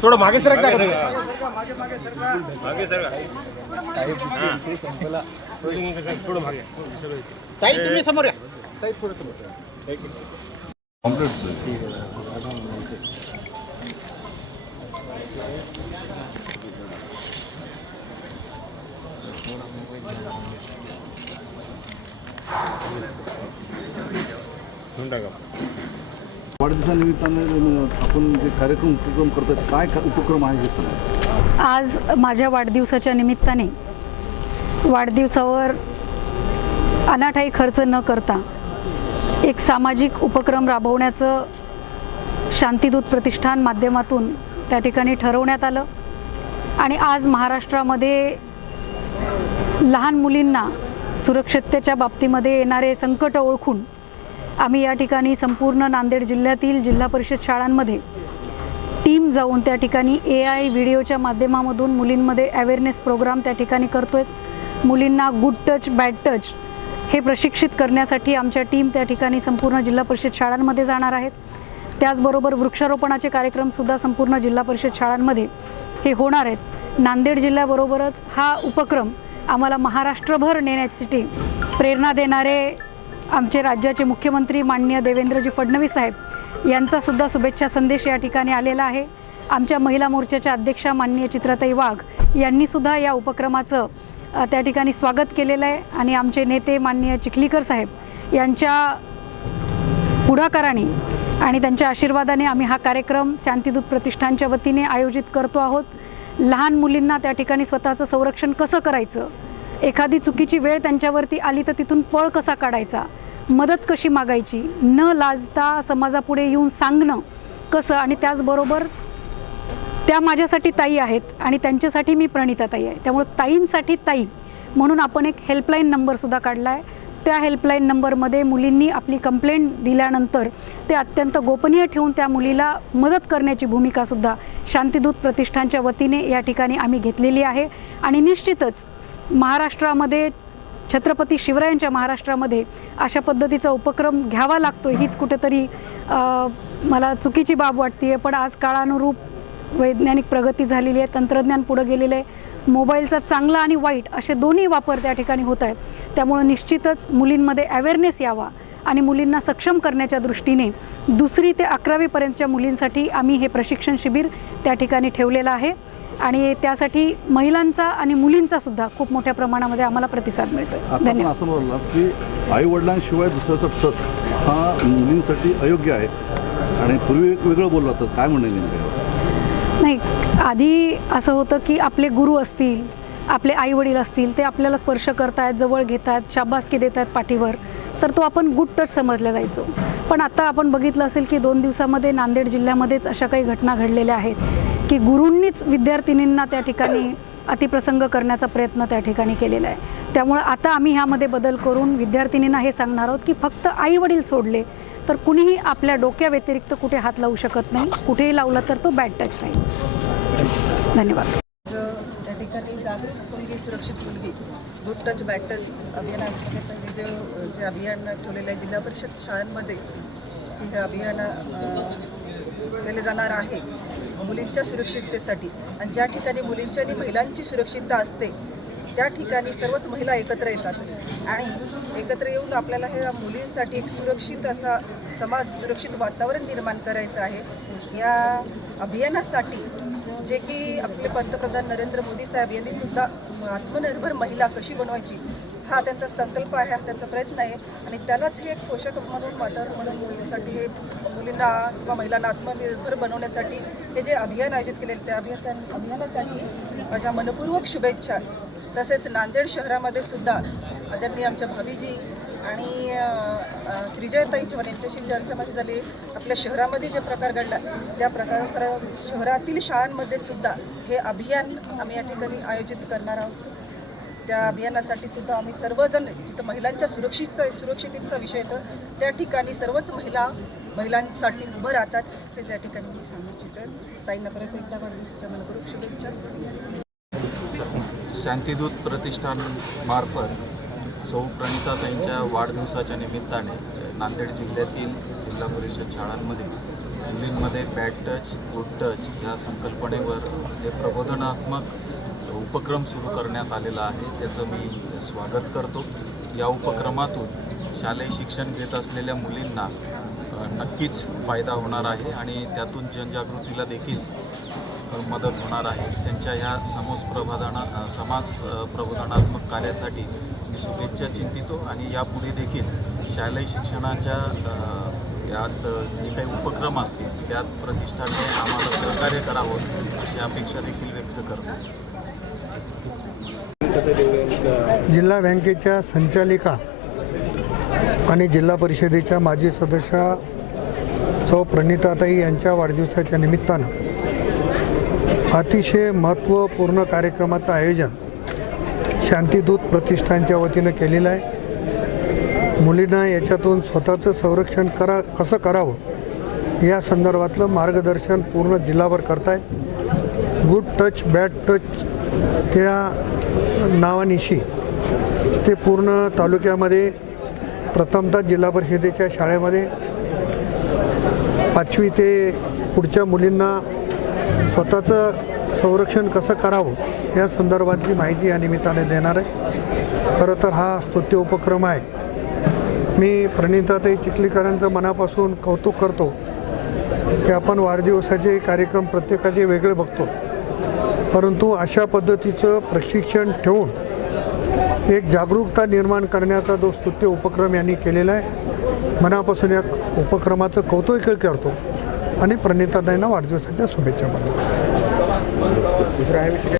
थोडं मागे सर थोडं मागे ताई, तुम्ही समोर या ताई, थोडं समोर वाढदिवसानिमित्ताने आपण जे कार्यक्रम उपक्रम करतात, काय उपक्रम आहे हे सांगा. आज माझ्या वाढदिवसाच्या निमित्ताने वाढदिवसावर अनाठायी खर्च न करता एक सामाजिक उपक्रम राबवण्याचं शांतिदूत प्रतिष्ठान माध्यमातून त्या ठिकाणी ठरवण्यात आलं. आणि आज महाराष्ट्रामध्ये लहान मुलींना सुरक्षिततेच्या बाबतीमध्ये येणारे संकट ओळखून आम्ही या ठिकाणी संपूर्ण नांदेड जिल्ह्यातील जिल्हा परिषद शाळांमध्ये टीम जाऊन त्या ठिकाणी AI व्हिडिओच्या माध्यमामधून मुलींमध्ये अवेअरनेस प्रोग्राम त्या ठिकाणी करतोय. मुलींना गुड टच बॅड टच हे प्रशिक्षित करण्यासाठी आमच्या टीम त्या ठिकाणी संपूर्ण जिल्हा परिषद शाळांमध्ये जाणार आहेत. त्याचबरोबर वृक्षारोपणाचे कार्यक्रमसुद्धा संपूर्ण जिल्हा परिषद शाळांमध्ये हे होणार आहेत. नांदेड जिल्ह्याबरोबरच हा उपक्रम आम्हाला महाराष्ट्रभर नेण्यासाठी प्रेरणा देणारे आमचे राज्याचे मुख्यमंत्री माननीय देवेंद्रजी फडणवीस साहेब यांचासुद्धा शुभेच्छा संदेश या ठिकाणी आलेला आहे. आमच्या महिला मोर्चाच्या अध्यक्षा माननीय चित्राताई वाघ यांनीसुद्धा या उपक्रमाचं त्या ठिकाणी स्वागत केलेलं आहे. आणि आमचे नेते माननीय चिखलीकर साहेब यांच्या पुढाकाराने आणि त्यांच्या आशीर्वादाने आम्ही हा कार्यक्रम शांतिदूत प्रतिष्ठानच्या वतीने आयोजित करतो आहोत. लहान मुलींना त्या ठिकाणी स्वतःचं संरक्षण कसं करायचं, एखादी चुकीची वेळ त्यांच्यावरती आली तर तिथून पळ कसा काढायचा, मदत कशी मागायची, न लाजता समाजापुढे येऊन सांगणं कसं. आणि त्याचबरोबर त्या माझ्यासाठी ताई आहेत आणि त्यांच्यासाठी मी प्रणिता ताई आहे, त्यामुळे ताईंसाठी ताई म्हणून आपण एक हेल्पलाईन नंबरसुद्धा काढला आहे. त्या हेल्पलाईन नंबरमध्ये मुलींनी आपली कंप्लेंट दिल्यानंतर ते अत्यंत गोपनीय ठेवून त्या मुलीला मदत करण्याची भूमिकासुद्धा शांतिदूत प्रतिष्ठानच्या वतीने या ठिकाणी आम्ही घेतलेली आहे. आणि निश्चितच महाराष्ट्रामध्ये छत्रपती शिवरायांच्या महाराष्ट्रामध्ये अशा पद्धतीचा उपक्रम घ्यावा लागतो हीच कुठेतरी मला चुकीची बाब वाटते. पण आज काळानुरूप वैज्ञानिक प्रगती झालेली आहे, तंत्रज्ञान पुढे गेलेलं आहे, मोबाईलचा चांगला आणि वाईट असे दोन्ही वापर त्या ठिकाणी होत आहेत. त्यामुळे निश्चितच मुलींमध्ये अवेअरनेस यावा आणि मुलींना सक्षम करण्याच्या दृष्टीने 2री ते 11वी पर्यंतच्या मुलींसाठी आम्ही हे प्रशिक्षण शिबिर त्या ठिकाणी ठेवलेलं आहे. आणि त्यासाठी महिलांचा आणि मुलींचा सुद्धा खूप मोठ्या प्रमाणामध्ये आम्हाला प्रतिसाद मिळतोय. धन्यवाद. असं बोललात की आई वडिलांशिवाय दुसऱ्याचा टच हा मुलींसाठी अयोग्य आहे आणि पूर्वी एक वेगळं बोलला तर काय म्हणणे नेमकं? नाही, आधी असं होतं की आपले गुरु असतील, आपले आई वडील असतील, ते आपल्याला स्पर्श करतायत, जवळ घेतात, शाबासकी देतात पाठीवर, तर तो आपण गुड टच समजला जायचो. पण आता आपण बघितलं असेल की 2 दिवसामध्ये नांदेड जिल्ह्यामध्येच अशा काही घटना घडलेल्या आहेत की गुरूंनीच विद्यार्थिनींना त्या ठिकाणी अतिप्रसंग करण्याचा प्रयत्न त्या ठिकाणी केलेला आहे. त्यामुळे आता आम्ही ह्यामध्ये बदल करून विद्यार्थिनींना हे सांगणार आहोत की फक्त आई वडील सोडले तर कुणीही आपल्या डोक्या व्यतिरिक्त कुठे हात लावू शकत नाही. कुठेही लावला तर तो बॅड टच राहील. धन्यवाद. त्या ठिकाणी जागरूक मुलगी सुरक्षित मुलगी गुड टच बॅड टच अभियानामध्ये जे अभियान ठेवलेलं आहे जिल्हा परिषद शाळांमध्ये जे हे अभियान केले जाणार आहे मुलींच्या सुरक्षिततेसाठी. आणि ज्या ठिकाणी मुलींची आणि महिलांची सुरक्षितता असते त्या ठिकाणी सर्वच महिला एकत्र येतात आणि एकत्र येऊन आपल्याला हे मुलींसाठी एक सुरक्षित असा समाज, सुरक्षित वातावरण निर्माण करायचं आहे. या अभियानासाठी जे की आपले पंतप्रधान नरेंद्र मोदी साहेब यांनी सुद्धा आत्मनिर्भर महिला कशी बनवायची हा त्यांचा संकल्प आहे, हा त्यांचा प्रयत्न आहे. आणि त्यालाच हे एक पोषक म्हणून वातावरण म्हणून मुलींसाठी हे मुलींना किंवा महिलांना आत्मनिर्भर बनवण्यासाठी हे जे अभियान आयोजित केलेलं त्या अभियानासाठी माझ्या मनपूर्वक शुभेच्छा. तसेच नांदेड शहरामध्ये सुद्धा आदरणीय आमच्या भाभीजी आणि श्रीजयताई चव्हाण यांच्याशी चर्चामध्ये झाली. आपल्या शहरामध्ये जे प्रकार घडला त्या प्रकारानुसार शहरातील शाळांमध्ये सुद्धा हे अभियान आम्ही या ठिकाणी आयोजित करणार आहोत. त्या अभियानासाठी सुद्धा आम्ही सर्वजण जिथं महिलांच्या सुरक्षिततेचा विषय येतो त्या ठिकाणी सर्वच महिलांसाठी उभं राहतात हे या ठिकाणी मी सांगू इच्छिते. ताईंना परत एकदा वाढदिवसाच्या मनपूर्वक शुभेच्छा. शांतिदूत प्रतिष्ठान मार्फत सौ प्रणिताताईंच्या वाढदिवसाच्या निमित्ताने नांदेड जिल्ह्यातील जिल्हा परिषद शाळांमध्ये मुलींमध्ये बॅड टच गुड टच ह्या संकल्पनेवर जे प्रबोधनात्मक उपक्रम सुरू करण्यात आलेला आहे त्याचं मी स्वागत करतो. या उपक्रमातून शालेय शिक्षण घेत असलेल्या मुलींना नक्कीच फायदा होणार आहे आणि त्यातून जनजागृतीला देखील मदत होणार आहे. त्यांच्या ह्या समाज प्रबोधनात्मक कार्यासाठी मी शुभेच्छा चिंतितो आणि यापुढे देखील शालेय शिक्षणाच्या यात जे काही उपक्रम असतील त्यात प्रतिष्ठाने आम्हाला सहकार्य करावं अशी अपेक्षा देखील व्यक्त करतो. जिल्हा बँकेच्या संचालिका आणि जिल्हा परिषदेच्या माजी सदस्या सौ प्रणिताताई यांच्या वाढदिवसाच्या निमित्तानं अतिशय महत्त्वपूर्ण कार्यक्रमाचं आयोजन शांतिदूत प्रतिष्ठानच्या वतीनं केलेलं आहे. मुलींना याच्यातून स्वतःचं संरक्षण कसं करावं या संदर्भातलं मार्गदर्शन पूर्ण जिल्हाभर करतायत. गुड टच बॅड टच या नावानिशी ते पूर्ण तालुक्यामध्ये प्रथमतः जिल्हा परिषदेच्या शाळेमध्ये 5वी ते पुढच्या मुलींना स्वतःचं संरक्षण कसं करावं या संदर्भातली माहिती या निमित्ताने देणार आहे. खरं तर हा स्तुत्य उपक्रम आहे. मी प्रणिताताई चिखलीकरांचं मनापासून कौतुक करतो की आपण वाढदिवसाचे कार्यक्रम प्रत्येकाचे वेगळे बघतो, परंतु अशा पद्धतीचं प्रशिक्षण ठेवून एक जागरूकता निर्माण करण्याचा जो स्तुत्य उपक्रम यांनी केलेला आहे, मनापासून या उपक्रमाचं कौतुक करतो आणि प्रणिताताईंना वाढदिवसाच्या शुभेच्छा मानतो.